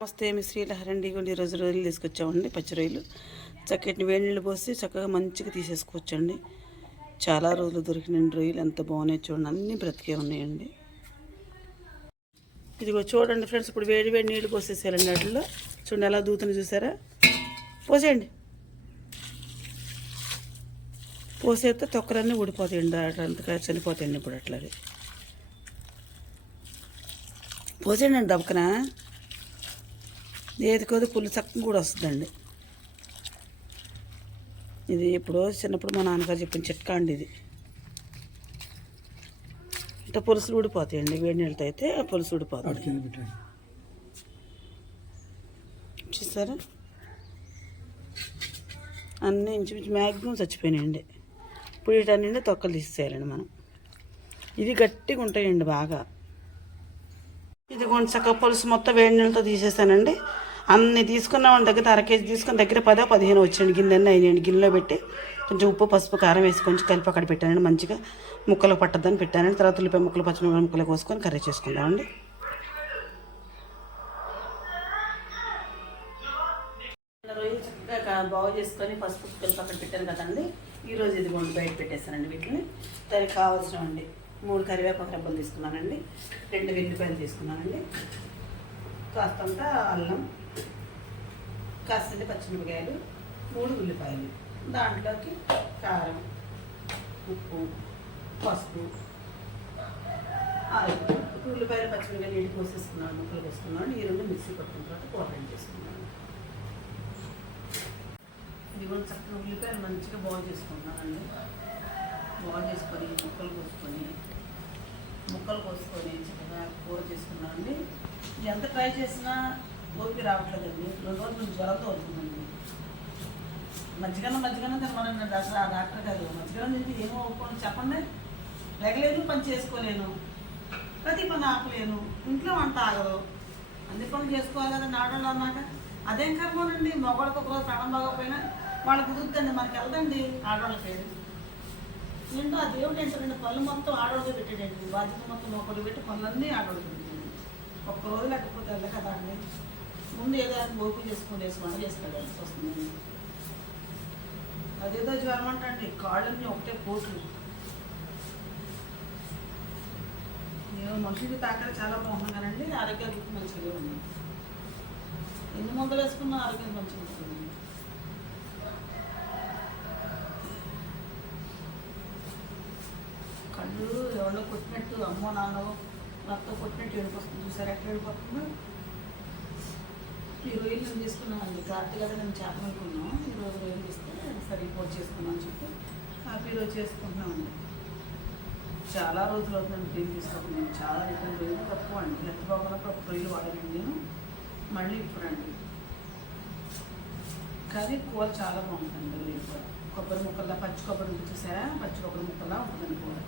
నమస్తే మీ శ్రీలహరండి కూడా ఈరోజు రొయ్యలు తీసుకొచ్చామండి. పచ్చి రొయ్యలు చక్కటి వేడి నీళ్ళు పోసి చక్కగా మంచిగా తీసేసుకోవచ్చండి. చాలా రోజులు దొరికిన రొయ్యలు ఎంత బాగున్నాయి చూడండి, అన్నీ బ్రతికే ఉన్నాయండి. ఇదిగో చూడండి ఫ్రెండ్స్, ఇప్పుడు వేడి వేడి నీళ్ళు పోసేసారండి. వాటిల్లో చూడండి ఎలా దూతని చూసారా. పోసేయండి, పోసేస్తే తొక్కలన్నీ ఊడిపోతాయండి, అంతగా చనిపోతాయండి. ఇప్పుడు అట్లాగే పోసేయండి అండి దబ్బకన. ఏది కొద్ది పుల్లు చక్కగా కూడా వస్తుందండి. ఇది ఇప్పుడు చిన్నప్పుడు మా నాన్నగారు చెప్పిన చిట్కా అండి. ఇది ఇంత పులుసులు ఊడిపోతాయండి, వేడి నీళ్ళతో అయితే పులుసు ఊడిపోతుంది. చూసారా, అన్నీ ఇంచుమించు మ్యాక్సిమం చచ్చిపోయినాయండి. ఇప్పుడు వీటన్నిండి తొక్కలు తీసేయాలండి మనం. ఇది గట్టిగా ఉంటాయండి బాగా. ఇది కొంచెం చక్కగా పులుసు మొత్తం వేడి నీళ్ళతో తీసేసానండి. అన్నీ తీసుకున్నామండి. దగ్గర అర కేజీ తీసుకుని దగ్గర 10-15 వచ్చాయండి. గిన్నె అయినాయండి. గిన్నెలో పెట్టి కొంచెం ఉప్పు పసుపు కారం వేసి కొంచెం కలిపి అక్కడ పెట్టానండి. మంచిగా ముక్కలు పట్టద్దని పెట్టానండి. తర్వాత ఉల్లిపాయ ముక్కలు పచ్చిమిరపకాయ ముక్కలు కోసుకొని కర్రీ చేసుకుందామండి. రొయ్యలు చక్కగా బాగు చేసుకొని పసుపు కలిపి అక్కడ పెట్టాను కదండి. ఈరోజు ఇది కొంచెం బయట పెట్టేస్తానండి. వీటిని దానికి కావాల్సినవండి 3 కరివేపాకు రెబ్బలు తీసుకున్నానండి, 2 వెల్లిపాయలు తీసుకున్నానండి, కాస్తంత అల్లం, కాస్తంత పచ్చిమిరపకాయలు, 3 ఉల్లిపాయలు, దాంట్లోకి కారం, ఉప్పు, పసుపు, ఉల్లిపాయలు పచ్చిమిరపకాయలు నీళ్ళు పోసేసుకున్నాను, ముక్కలు వేసుకున్నాను. ఈ 2 మిక్సీ పట్టుకున్న తర్వాత కూర చేసుకున్నాను. ఇది కూడా చక్కగా ఉల్లిపాయలు మంచిగా బాయిల్ చేసుకుంటున్నానండి. బాయిల్ చేసుకొని ముక్కలు కోసుకొని చక్కగా కూర చేసుకున్నామండి. ఇది ఎంత ట్రై చేసినా ఓపి రావట్లేదండి. 2 రోజులు జ్వరంతో అవుతుందండి. మజ్జిగన్నం తినమనండి డాక్టర్ గారు. మజ్జిగన్నం తింటే ఏమో ఒప్పుకొని చెప్పండి. లెగలేను, పని చేసుకోలేను, ప్రతి పని ఆపలేను, ఇంట్లో వంట ఆగదు, అన్ని పనులు చేసుకోవాలి కదండి ఆడవాళ్ళు అన్నాక. అదేం కర్మనండి. మగవాళ్ళకి ఒకరోజు ప్రాణం బాగోకపోయినా వాళ్ళకి కుదురుతుంది, మనకి వెళ్దండి ఆడవాళ్ళకి. ఏంటో ఆ దేవుడు ఏంటంటే పనులు మొత్తం ఆడవాళ్ళకి పెట్టాడండి. బాధ్యత మొత్తం ఒకరు పెట్టి పనులన్నీ ఆడవాళ్ళకి పెట్టాడు. ఒక్కరోజు లేకపోతే వెళ్ళ కదా అండి. ముందు ఏదో ఓపి చేసుకోండి, వంట చేసుకోవడానికి వస్తుందండి. అదేదో జ్వరం అంటండి, కాళ్ళన్నీ ఒకటే పోట్లు. నేను మనుషులకి తాకడం చాలా బాగుంటుందండి. ఆరోగ్యానికి మంచిగా ఉంది. ఎన్ని మందులు వేసుకున్నా ఆరోగ్యం మంచిగా ఉంటుంది. కళ్ళు ఎవరో కొట్టినట్టు, అమ్మో నాన్నో నాతో కొట్టినట్టు ఏడిపోతుంది. చూసారు ఎట్లా ఏడిపోతుందో. ఈ రొయ్యలు తీసుకున్నామండి. కార్తీక కదా మేము చేపనుకున్నాం. ఈరోజు రొయ్యలు ఇస్తే సరే రిపోర్ట్ చేసుకున్నాం అని చెప్పి హ్యాపీ రోజు చేసుకుంటున్నామండి. చాలా రోజులు అవుతుందండి రొయ్యలు తీసుకోకుండా. నేను చాలా రిటర్న్ రొయ్యలు తక్కువ అండి. హెల్త్ బాగున్నప్పుడు ఒక రొయ్యలు వాడానండి నేను. మళ్ళీ ఇప్పుడండి కర్రీ కూర చాలా బాగుంటుంది. రొయ్యలు కూర కొబ్బరి ముక్కల్లా, పచ్చి కొబ్బరి ముక్క చూసారా, పచ్చి కొబ్బరి ముక్కలా ఉంటుందండి కూర.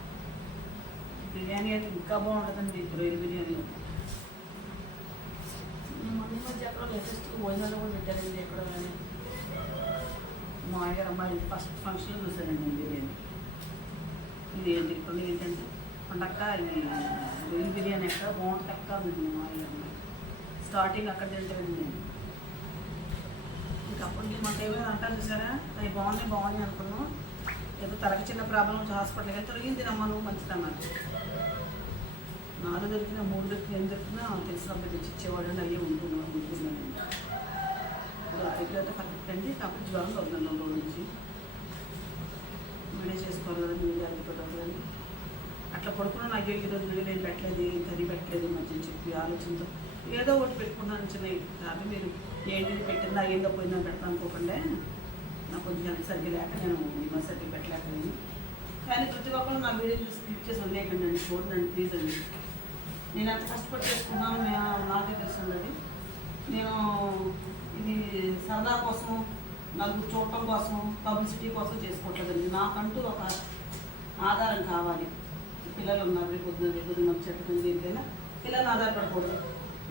బిర్యానీ అయితే ఇంకా బాగుంటుందండి రొయ్యల బిర్యానీ. ఈ మధ్య ఎక్కడో లేటెస్ట్గా భోజనాలు కూడా పెట్టారండి ఎక్కడో. కానీ మా ఆయన అమ్మాయి ఫస్ట్ ఫంక్షన్లో చూసానండి బిర్యానీ. ఇది ఇప్పుడు ఏంటంటే పండక్క రొయ్యల బిర్యానీ ఎక్కడ బాగుంటుంది ఎక్కడ ఉంది. మా ఆయన అమ్మాయి స్టార్టింగ్ అక్కడ తింటానండి నేను. ఇంకప్పటికి మాకు ఏమైనా అంటారు చూసారా, అవి బాగున్నాయి అనుకున్నాం. ఏదో తరగతి చిన్న ప్రాబ్లం వచ్చి హాస్పిటల్కి వెళ్తే తొలగింది అమ్మ నువ్వు మంచిదన్నారు. 4 దొరికినా 3 దొరికినా 8 దొరికినా తెలిసిన అబ్బాయి తెచ్చి ఇచ్చేవాడు అండి. అయ్యే ఉంటున్నానండి. ఇప్పుడు ఆరోగ్యం అయితే పర్ఫెక్ట్ అండి. కాకపోతే జ్వరం అవుతుందండి 2 రోజుల నుంచి. మేనేజ్ చేసుకోవాలి కదండి, మీరు ఆగిపోతారు కదండి. అట్లా పడుకున్నాను. అయ్యో ఈరోజు వీళ్ళు ఏం పెట్టలేదు, ఏం కర్రీ పెట్టలేదు మధ్యని చెప్పి ఆలోచనతో ఏదో ఒకటి పెట్టుకున్నాను చిన్నవి. కాబట్టి మీరు ఏంటి పెట్టిందా ఏందో పోయిందని పెడతాను అనుకోకుండా. నాకు కొంచెం హెల్త్ సరిగ్గా లేక నేను ఈ సరిగ్గా పెట్టలేకపోయాను. కానీ ప్రతి ఒక్కరు నా వీడియో చూసి క్లిక్ చేసి వదిలేకండి, చూడండి ప్లీజ్ అండి. నేను ఎంత కష్టపడి చేసుకున్నాను నాకే తెలుస్తుంది. అది నేను ఇది సరదా కోసం, నలుగురు చూడటం కోసం, పబ్లిసిటీ కోసం చేసుకోవట్లేదండి. నాకంటూ ఒక ఆధారం కావాలి. పిల్లలు ఉన్నారు, రేపు పొద్దున్న చెట్టుకుని దేనికైనా పిల్లలు ఆధారపడకూడదు.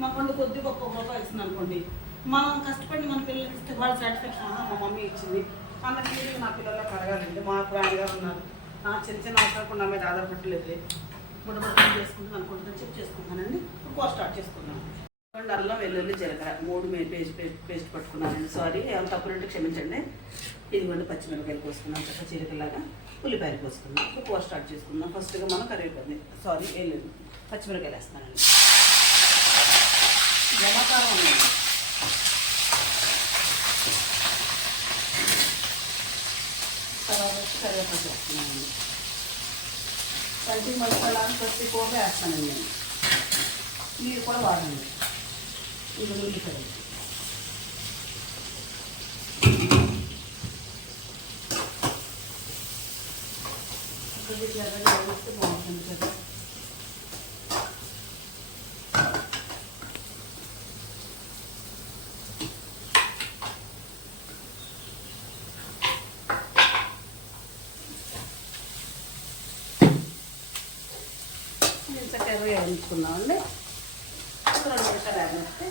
మాకంటూ కొద్ది గొప్ప ఇస్తుంది అనుకోండి, మనం కష్టపడి మన పిల్లలకి ఇస్తే వాళ్ళ సాటిస్ఫాక్షన్ మా మమ్మీ ఇచ్చింది అన్నది నా పిల్లలకు అడగాలండి. మా ప్రాణిగా ఉన్నారు, నా చిన్న అవసరం కూడా నా మీద ఆధారపడలేదు. బుడ్డ చేసుకుంటాను అనుకుంటుందని చెప్పి చేసుకుంటానండి. కూర స్టార్ట్ చేసుకున్నాను. అల్లం వెల్లుల్లి జీలకర్ర 3 పేస్ట్ పట్టుకున్నానండి. సారీ ఏమైనా తప్పులుంటే క్షమించండి. ఇదిగోండి పచ్చిమిరపకాయలు కోసుకున్నాం, చక్క చీరకలాగా ఉల్లిపాయలు కోసుకున్నాం. ఇప్పుడు కూర స్టార్ట్ చేసుకుందాం. ఫస్ట్గా మనం కరివేపాకు పచ్చిమిరపకాయలు వేస్తానండి. జమాకారం ఉందండి. తర్వాత కరివేపాకు వేస్తున్నానండి. కంటి మసాలా ప్రతి కూర వేస్తానండి నేను. మీరు కూడా వాడండి. ఇది ఉల్లిపాయలు వేస్తే బాగుంటుంది కదా. చక్కగా వేయించుకున్నామండి. ఒక 2 నిమిషాలు వేస్తే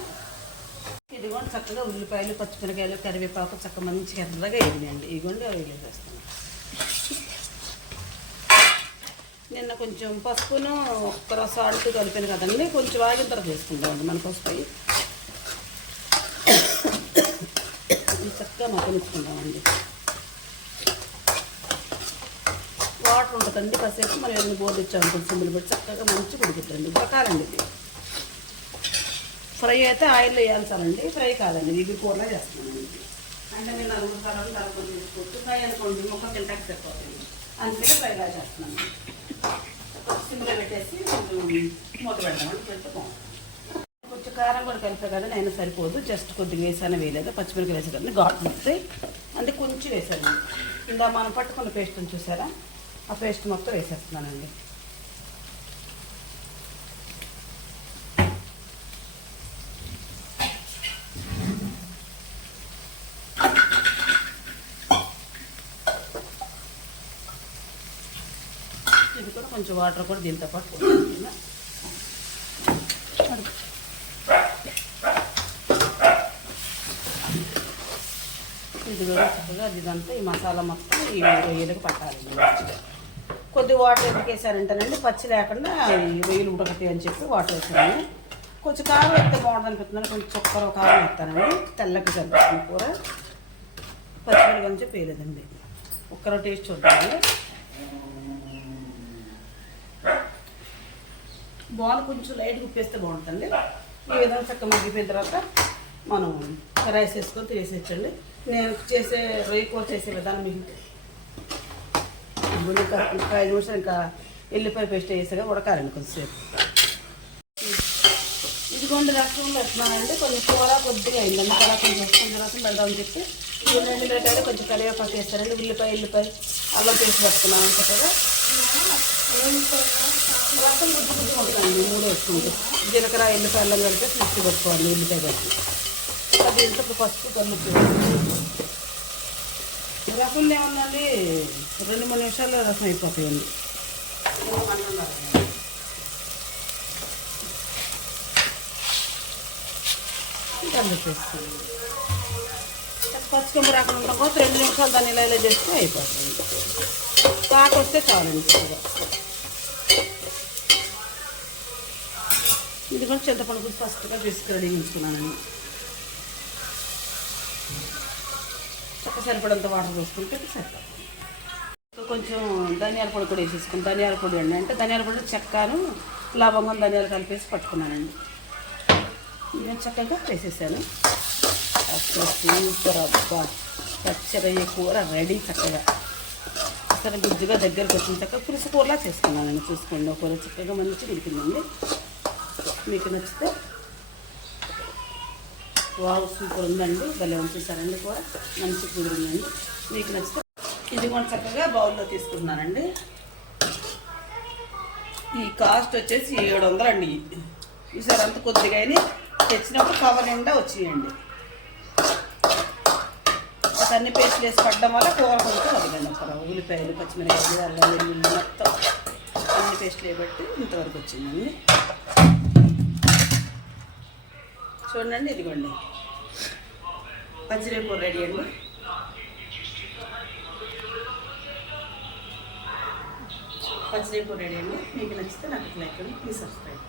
ఇదిగోండి చక్కగా ఉల్లిపాయలు పచ్చిమిరకాయలు కరివేపాకు చక్కగా మంచిగా ఎర్రగా వేయండి. ఇదిగోండి వేసేస్తాను. నిన్న కొంచెం పసుపును ఒక్క సాల్ట్ కలిపాను కదండి, కొంచెం ఆగిన తర్వాత వేసుకుంటామండి. మన పసుపు చక్కగా మగ్గనిచ్చుకుంటామండి. వాటర్ ఉంటుందండి, కాసేపు మనం ఏదైనా బోర్డు ఇచ్చాము కొంచెం సిమ్ములు పెట్టి చక్కగా మంచిగా ఉడుకుతుందండి. ఉడకాలండి. ఇది ఫ్రై అయితే ఆయిల్లో వేయాల్సానండి, ఫ్రై కాదండి. ఇది కూరలో చేస్తున్నానండి. అంటే నేను 4 సార్లు కలుపుకొని తీసుకోవచ్చు. ఫ్రై అనుకోండి మొక్క తింటాకి సరిపోతుంది, అందుకే ఫ్రైగా చేస్తున్నాను. సిమ్లో పెట్టేసి కొంచెం మూత పెడతామండి. పెడితే బాగుంటుంది. కొంచెం కారం కూడా కలిపే కదా, నేను సరిపోదు. జస్ట్ కొద్దిగా వేసాను, వేయలేదు. పచ్చిమిరపకాయలు వేసే కదా ఘాటు వస్తాయి, అందుకే కొంచెం వేసాను. ఇందా మనం పట్టుకున్న పేస్ట్ చూసారా, ఆ పేస్ట్ మొత్తం వేసేస్తున్నానండి. ఇది కూడా కొంచెం వాటర్ కూడా దీంతో పాటు పోసుకుంటున్నా. ఇది కూడా చక్కగా ఇదంతా ఈ మసాలా మొత్తం ఈ రొయ్యలకు పట్టాలి. కొద్ది వాటర్ ఎందుకు వేసారంటేనండి, పచ్చి లేకుండా ఈ రొయ్యలు ఉడకతాయి అని చెప్పి వాటర్ వేసాను. కొంచెం కారం వేస్తే బాగుంటుంది అనిపిస్తున్నాను. కొంచెం చక్కెర కారం వేస్తానండి, తెల్లకి సరిపోతుంది కూర. పచ్చిమిరపకాయలు అని చెప్పి వేయలేదండి. ఒక్కరో టేస్ట్ చూద్దామండి. బాల్ కొంచెం లైట్గా ఉప్పేస్తే బాగుంటుంది. ఈ విధంగా చక్కగా మగ్గిపోయిన తర్వాత మనం రైస్ వేసుకొని తీసేయచ్చండి. నేను చేసే రొయ్య కూర చేసే విధానం మీకు ఇంకా 5 నిమిషాలు ఇంకా ఎల్లిపాయ పేస్ట్ వేసాగా ఉడకాలండి కొంచెంసేపు. ఇదిగోండి రసం పెడుతున్నానండి. కొంచెం కూర కొద్దిగా అయిందండి, అలా కొంచెం రసం పెడదామని చెప్పి ఉల్లిపాయలు పెట్టాలి, కొంచెం కరివేపాకు వేస్తారండి. ఉల్లిపాయ అల్లం పేస్ట్ పెడుతున్నాను చక్కగా. రసం గుడ్డు ఉంటుందండి 3 వేసుకుంటూ. జీలకర్ర ఎల్లిపాయ అల్లం కలిపి మిక్సీ పెట్టుకోవాలి. ఉల్లిపాయ పెట్టి అది ఇంత పసుపు కలుపు. రసంలో ఏమన్నాండి 2-3 నిమిషాల్లో రసం అయిపోతాయండి. కలిపేస్తుంది. పచ్చికొమ్మ రాకుండా ఉంటాం కాబట్టి 2 నిమిషాలు దాన్ని ఇలా చేస్తే అయిపోతుంది. పాకు వస్తే చాలండి. ఇది కూడా చింతపండు గురించి ఫస్ట్గా తీసుకు రెడీ ఉంచుకున్నానండి. చక్క సరిపడంత వాటర్ పోసుకుంటే సరిపడుతుంది. కొంచెం ధనియాల పొడి కూడా వేసేసుకుని, ధనియాల పొడి అండి అంటే ధనియాల పొడి చెక్కను లవంగం ధనియాలు కలిపేసి పట్టుకున్నానండి. నేను చక్కగా వేసేసాను. సూపర్ అబ్బా, పచ్చరయ్య కూర రెడీ. చక్కగా సరే గుజ్జుగా దగ్గరకు వచ్చిన చక్కగా పులుసు కూరలా చేసుకున్నానండి. చూసుకోండి, ఒక కూర చక్కగా మంచిగా ఉడికిందండి. మీకు నచ్చితే వావ్ సూపర్ ఉందండి, భలే ఉంచేసారండి కూర, మంచి కుదిరిందండి. మీకు నచ్చితే ఇది కూడా చక్కగా బౌల్లో తీసుకున్నానండి. ఈ కాస్ట్ వచ్చేసి 700 అండి. ఈసారి అంత కొద్దిగా తెచ్చినప్పుడు కవర్ నిండా వచ్చేయండి. అన్ని పేస్ట్లు వేసి పడడం వల్ల కూర కొంచెం అదిగండి. ఒక ఉల్లిపాయలు పచ్చిమిరపకాయలు అల్లం వెల్లుల్లి మొత్తం అన్ని పేస్ట్లు వేయబట్టి ఇంతవరకు వచ్చిందండి. చూడండి, ఇదిగోండి పచ్చిరేపు రెడీ అండి. పచ్చిరేపు రెడీ అండి. మీకు నచ్చితే నాకు లైక్ అండి, ప్లీజ్ సబ్స్క్రైబ్.